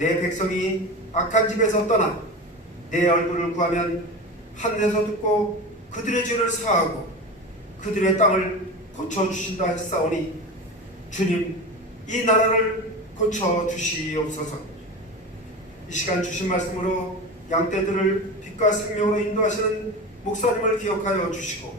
내 백성이 악한 집에서 떠나 내 얼굴을 구하면 하늘에서 듣고 그들의 죄를 사하고 그들의 땅을 고쳐주신다 했사오니 주님, 이 나라를 고쳐주시옵소서. 이 시간 주신 말씀으로 양떼들을 빛과 생명으로 인도하시는 목사님을 기억하여 주시고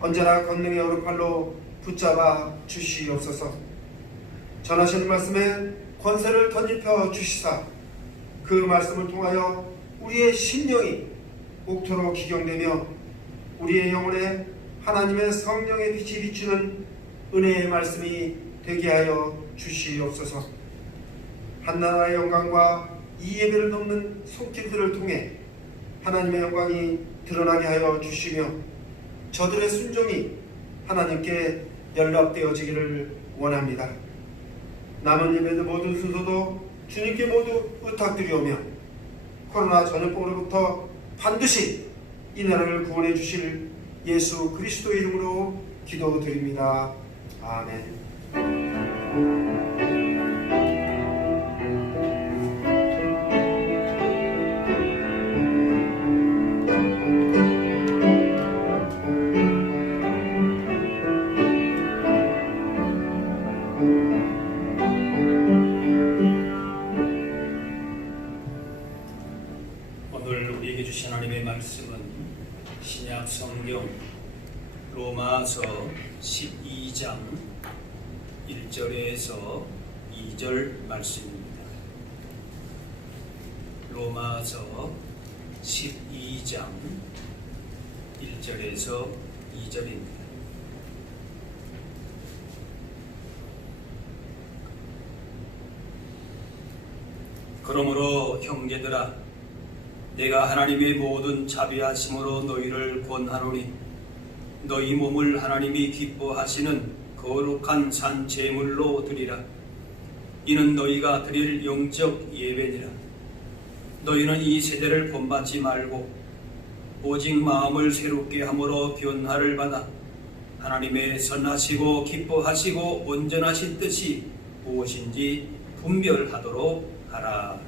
언제나 권능의 오른팔로 붙잡아 주시옵소서. 전하시는 말씀에 권세를 덧입혀 주시사 그 말씀을 통하여 우리의 심령이 옥토로 기경되며 우리의 영혼에 하나님의 성령의 빛이 비추는 은혜의 말씀이 되게 하여 주시옵소서. 한나라의 영광과 이 예배를 돕는 손길들을 통해 하나님의 영광이 드러나게 하여 주시며 저들의 순종이 하나님께 연락되어지기를 원합니다. 남은 예배들 모든 순서도 주님께 모두 부탁드리오며 코로나 전염병으로부터 반드시 이 나라를 구원해 주실 예수 그리스도의 이름으로 기도드립니다. 아멘. 오늘 우리에게 주신 하나님의 말씀은 신약 성경 로마서 12장 1절에서 2절 말씀입니다. 로마서 12장 1절에서 2절입니다. 그러므로 형제들아, 내가 하나님의 모든 자비하심으로 너희를 권하노니 너희 몸을 하나님이 기뻐하시는 거룩한 산 제물로 드리라. 이는 너희가 드릴 영적 예배니라. 너희는 이 세대를 본받지 말고 오직 마음을 새롭게 함으로 변화를 받아 하나님의 선하시고 기뻐하시고 온전하신 뜻이 무엇인지 분별하도록 하라.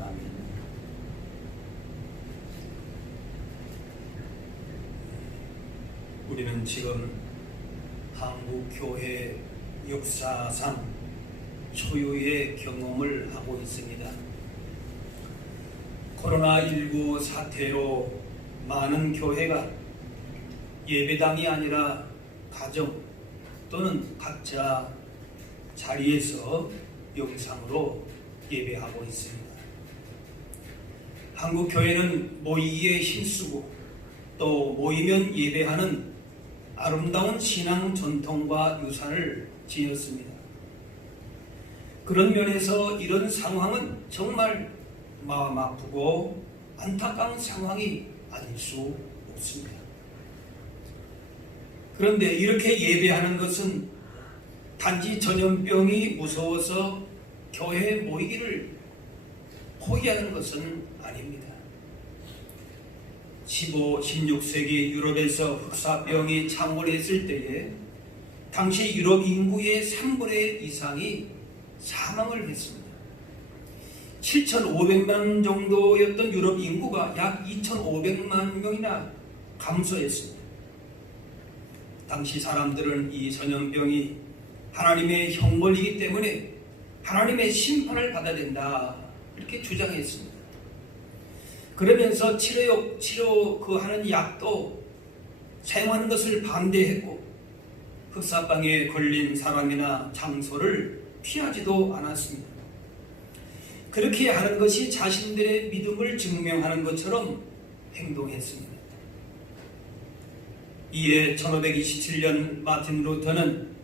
아멘. 우리는 지금 한국교회 역사상 초유의 경험을 하고 있습니다. 코로나19 사태로 많은 교회가 예배당이 아니라 가정 또는 각자 자리에서 영상으로 예배하고 있습니다. 한국교회는 모이기에 힘쓰고 또 모이면 예배하는 아름다운 신앙 전통과 유산을 지녔습니다. 그런 면에서 이런 상황은 정말 마음 아프고 안타까운 상황이 아닐 수 없습니다. 그런데 이렇게 예배하는 것은 단지 전염병이 무서워서 교회에 모이기를 포기하는 것은 아닙니다. 15, 16세기 유럽에서 흑사병이 창궐했을 때에 당시 유럽 인구의 3분의 1 이상이 사망을 했습니다. 7,500만 정도였던 유럽 인구가 약 2,500만 명이나 감소했습니다. 당시 사람들은 이 전염병이 하나님의 형벌이기 때문에 하나님의 심판을 받아야 된다 이렇게 주장했습니다. 그러면서 치료 하는 약도 사용하는 것을 반대했고 흑사병에 걸린 사람이나 장소를 피하지도 않았습니다. 그렇게 하는 것이 자신들의 믿음을 증명하는 것처럼 행동했습니다. 이에 1527년 마틴 루터는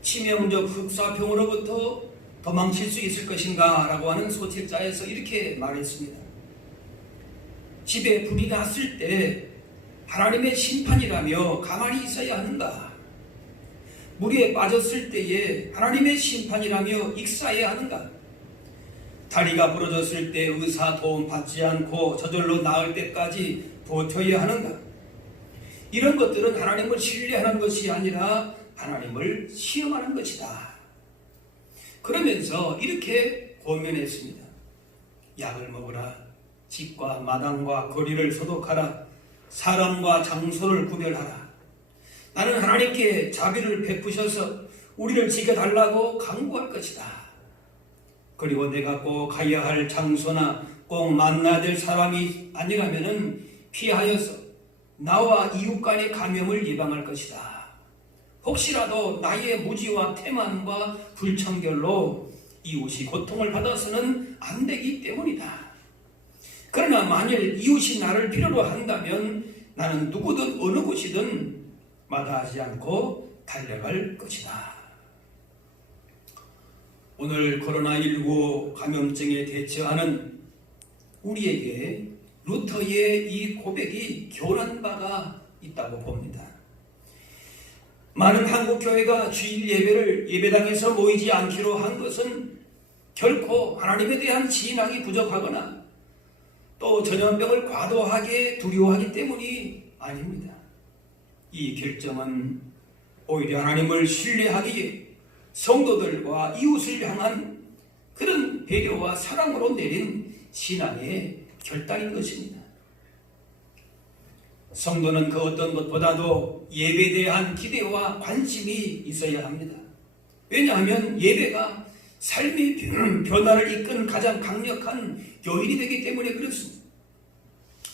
치명적 흑사병으로부터 도망칠 수 있을 것인가 라고 하는 소책자에서 이렇게 말했습니다. 집에 불이 났을 때 하나님의 심판이라며 가만히 있어야 하는가? 물에 빠졌을 때에 하나님의 심판이라며 익사해야 하는가? 다리가 부러졌을 때 의사 도움 받지 않고 저절로 나을 때까지 버텨야 하는가? 이런 것들은 하나님을 신뢰하는 것이 아니라 하나님을 시험하는 것이다. 그러면서 이렇게 권면했습니다. 약을 먹으라. 집과 마당과 거리를 소독하라. 사람과 장소를 구별하라. 나는 하나님께 자비를 베푸셔서 우리를 지켜달라고 강구할 것이다. 그리고 내가 꼭 가야 할 장소나 꼭 만나야 될 사람이 아니라면 피하여서 나와 이웃 간의 감염을 예방할 것이다. 혹시라도 나의 무지와 태만과 불청결로 이웃이 고통을 받아서는 안 되기 때문이다. 그러나 만일 이웃이 나를 필요로 한다면 나는 누구든 어느 곳이든 마다하지 않고 달려갈 것이다. 오늘 코로나19 감염증에 대처하는 우리에게 루터의 이 고백이 교훈한 바가 있다고 봅니다. 많은 한국 교회가 주일 예배를 예배당에서 모이지 않기로 한 것은 결코 하나님에 대한 신앙이 부족하거나 또 전염병을 과도하게 두려워하기 때문이 아닙니다. 이 결정은 오히려 하나님을 신뢰하기에 성도들과 이웃을 향한 그런 배려와 사랑으로 내린 신앙의 결단인 것입니다. 성도는 그 어떤 것보다도 예배에 대한 기대와 관심이 있어야 합니다. 왜냐하면 예배가 삶의 변화를 이끈 가장 강력한 요인이 되기 때문에 그렇습니다.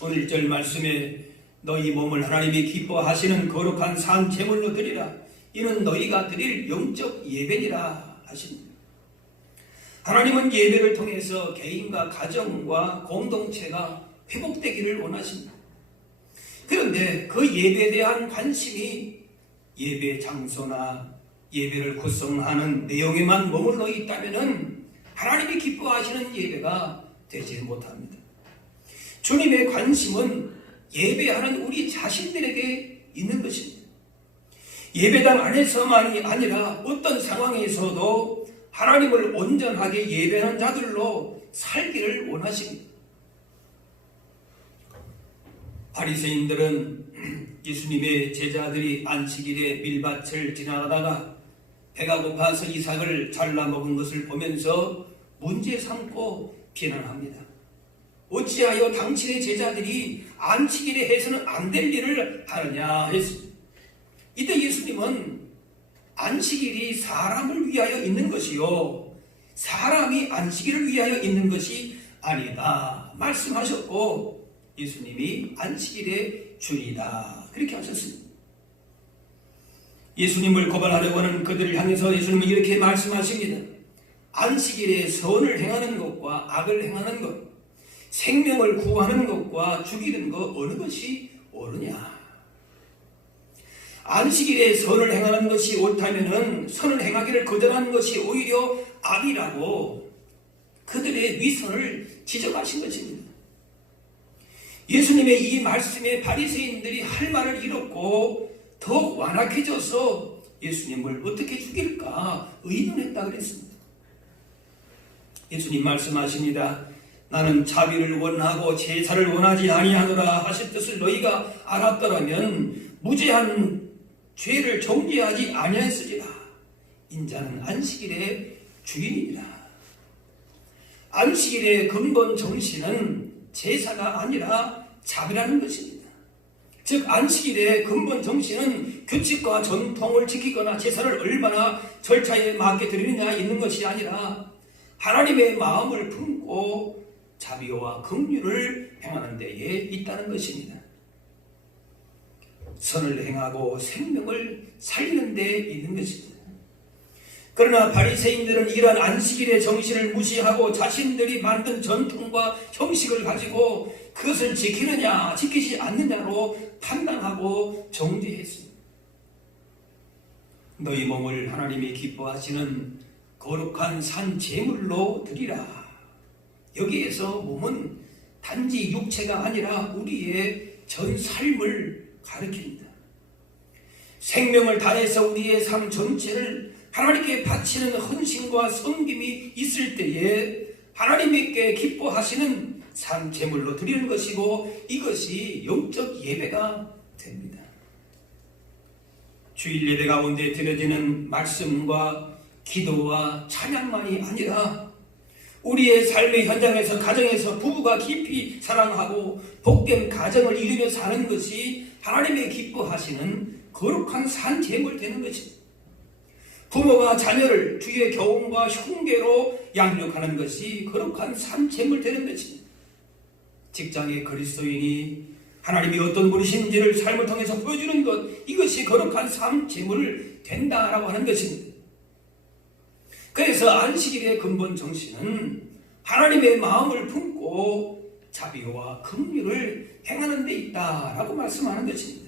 오늘 1절 말씀에 너희 몸을 하나님이 기뻐하시는 거룩한 산 제물로 드리라. 이는 너희가 드릴 영적 예배니라 하십니다. 하나님은 예배를 통해서 개인과 가정과 공동체가 회복되기를 원하십니다. 그런데 그 예배에 대한 관심이 예배 장소나 예배를 구성하는 내용에만 머물러 있다면 하나님이 기뻐하시는 예배가 되지 못합니다. 주님의 관심은 예배하는 우리 자신들에게 있는 것입니다. 예배당 안에서만이 아니라 어떤 상황에서도 하나님을 온전하게 예배하는 자들로 살기를 원하십니다. 바리새인들은 예수님의 제자들이 안식일에 밀밭을 지나가다가 배가 고파서 이삭을 잘라 먹은 것을 보면서 문제 삼고 비난합니다. 어찌하여 당신의 제자들이 안식일에 해서는 안 될 일을 하느냐 했습니다. 이때 예수님은 안식일이 사람을 위하여 있는 것이요 사람이 안식일을 위하여 있는 것이 아니다 말씀하셨고 예수님이 안식일의 주이다 그렇게 하셨습니다. 예수님을 고발하려고 하는 그들을 향해서 예수님은 이렇게 말씀하십니다. 안식일에 선을 행하는 것과 악을 행하는 것, 생명을 구하는 것과 죽이는 것 어느 것이 옳으냐. 안식일에 선을 행하는 것이 옳다면 선을 행하기를 거절하는 것이 오히려 악이라고 그들의 위선을 지적하신 것입니다. 예수님의 이 말씀에 바리새인들이 할 말을 잃었고 더욱 완악해져서 예수님을 어떻게 죽일까 의논했다 그랬습니다. 예수님 말씀하십니다. 나는 자비를 원하고 제사를 원하지 아니하노라 하실 뜻을 너희가 알았더라면 무죄한 죄를 정죄하지 아니하였으리라. 인자는 안식일의 주인이라. 안식일의 근본 정신은 제사가 아니라 자비라는 것입니다. 즉 안식일의 근본 정신은 규칙과 전통을 지키거나 제사를 얼마나 절차에 맞게 드리느냐 있는 것이 아니라 하나님의 마음을 품고 자비와 긍휼을 행하는 데에 있다는 것입니다. 선을 행하고 생명을 살리는 데에 있는 것입니다. 그러나 바리새인들은 이러한 안식일의 정신을 무시하고 자신들이 만든 전통과 형식을 가지고 그것을 지키느냐 지키지 않느냐로 판단하고 정죄했습니다. 너희 몸을 하나님이 기뻐하시는 거룩한 산 제물로 드리라. 여기에서 몸은 단지 육체가 아니라 우리의 전 삶을 가리킵니다. 생명을 다해서 우리의 삶 전체를 하나님께 바치는 헌신과 섬김이 있을 때에 하나님께 기뻐하시는 산 제물로 드리는 것이고 이것이 영적 예배가 됩니다. 주일 예배 가운데 드려지는 말씀과 기도와 찬양만이 아니라 우리의 삶의 현장에서 가정에서 부부가 깊이 사랑하고 복된 가정을 이루며 사는 것이 하나님의 기뻐하시는 거룩한 산 제물 되는 것입니다. 부모가 자녀를 주의 교훈과 흉계로 양육하는 것이 거룩한 산 제물 되는 것입니다. 직장의 그리스도인이 하나님이 어떤 분이신지를 삶을 통해서 보여주는 것, 이것이 거룩한 삶 제물을 된다라고 하는 것입니다. 그래서 안식일의 근본 정신은 하나님의 마음을 품고 자비와 긍휼을 행하는 데 있다라고 말씀하는 것입니다.